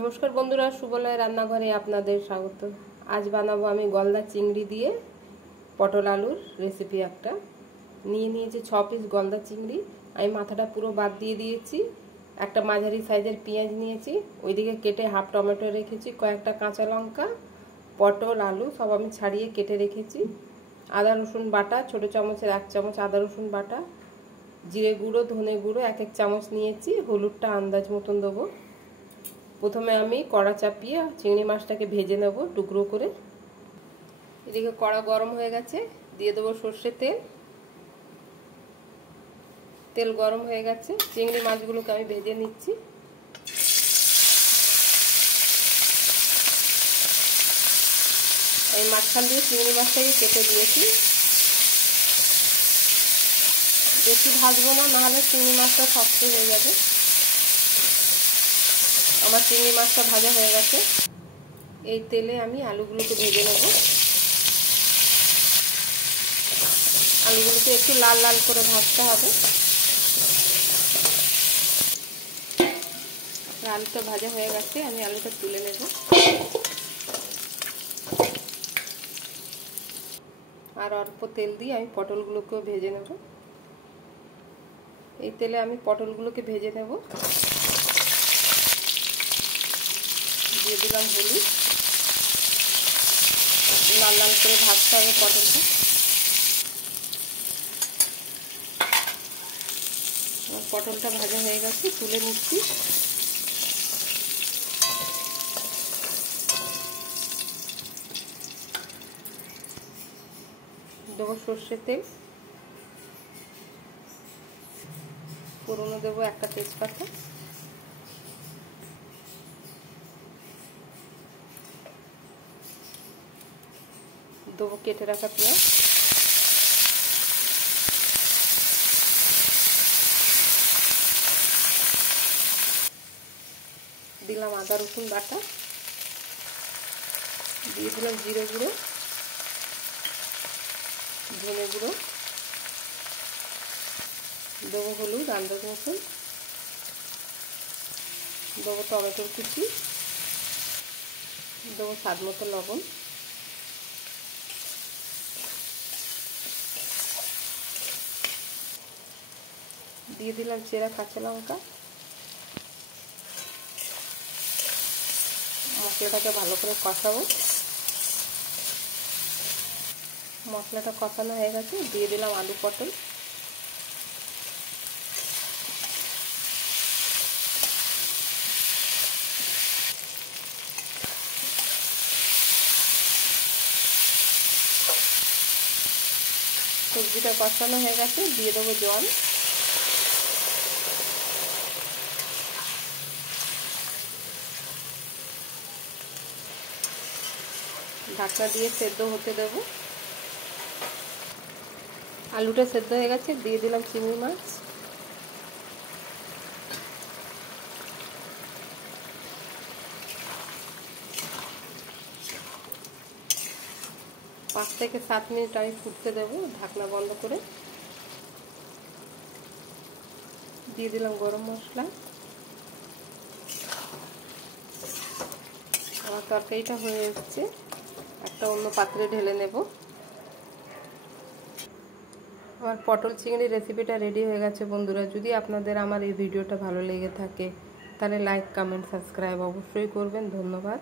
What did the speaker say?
নমস্কার বন্ধুরা, সুবলয় রান্নাঘরে আপনাদের স্বাগত। আজ বানাবো আমি গলদা চিংড়ি দিয়ে পটল আলুর রেসিপি। একটা নিয়ে নিয়েছি 6 পিস গলদা চিংড়ি। আমি মাথাটা পুরো বাদ দিয়ে দিয়েছি। একটা মাঝারি সাইজের পেঁয়াজ নিয়েছি, ওইদিকে কেটে হাফ টমেটো রেখেছি, কয়েকটা কাঁচা লঙ্কা, পটল আলু সব আমি ছাড়িয়ে কেটে রেখেছি। আদা রসুন বাটা, ছোটো চামচের 1 চামচ আদা রসুন বাটা, জিরে গুঁড়ো ধনে গুঁড়ো 1 চামচ নিয়েছি, হলুদটা আন্দাজ মতন দেবো। প্রথমে আমি কড়া চাপিয়ে চিংড়ি মাছটাকে ভেজে নেব টুকরো করে। এদিকে কড়া গরম হয়ে গেছে, দিয়ে দেবো সর্ষের তেল। তেল গরম হয়ে গেছে, চিংড়ি মাছগুলোকে আমি ভেজে নিচ্ছি। আমি মাঝখান দিয়ে চিংড়ি মাছটাকে কেটে দিয়েছি। বেশি ভাজবো না, নাহলে চিংড়ি মাছটা শক্ত হয়ে যাবে। আমার চিংড়ি মাছটা ভাজা হয়ে গেছে। এই তেলে আমি আলুগুলোকে ভেজে নেব। আলুগুলোকে একটু লাল লাল করে ভাজতে হবে। আলুটা ভাজা হয়ে গেছে, আমি আলুটা তুলে নেব। আর অল্প তেল দিয়ে আমি পটলগুলোকেও ভেজে নেব। এই তেলে আমি পটলগুলোকে ভেজে নেব। দিয়ে দিলাম হলুদ, লাল লাল করে ভাজতে হবে পটলটা। পটলটা ভাজা হয়ে গেছে, তুলে নিচ্ছি। দেবো সর্ষের তেল, ফোড়নে দেবো একটা তেজপাতা, দেবো কেটে রাখা পেঁয়াজ, দিলাম আদা রসুন বাটা, দিয়ে দিলাম জিরে গুঁড়ো ধনে গুঁড়ো, দেবো হলুদ আন্দাজ মতন, দেবো টমেটোর কুচি, দেবো স্বাদ মতো লবণ, দিয়ে দিলাম চেরা কাঁচা লঙ্কা। মশলাটাকে ভালো করে কষাবো। মশলাটা কষানো হয়ে গেছে, দিয়ে দিলাম আলু পটল। সবজিটা কষানো হয়ে গেছে, দিয়ে দেবো জল। ঢাকনা দিয়ে সেদ্ধ হতে দেব। আলুটা সেদ্ধ হয়ে গেছে, দিয়ে দিলাম চিংড়ি মাছ। পাঁচ থেকে 7 মিনিট আমি ফুটতে দেব ঢাকনা বন্ধ করে। দিয়ে দিলাম গরম মশলা। আমার তরকারিটা হয়ে এসছে, একটা অন্য পাত্রে ঢেলে নেব। আমার পটল চিংড়ি রেসিপিটা রেডি হয়ে গেছে বন্ধুরা। যদি আপনাদের আমার এই ভিডিওটা ভালো লেগে থাকে তাহলে লাইক কমেন্ট সাবস্ক্রাইব অবশ্যই করবেন। ধন্যবাদ।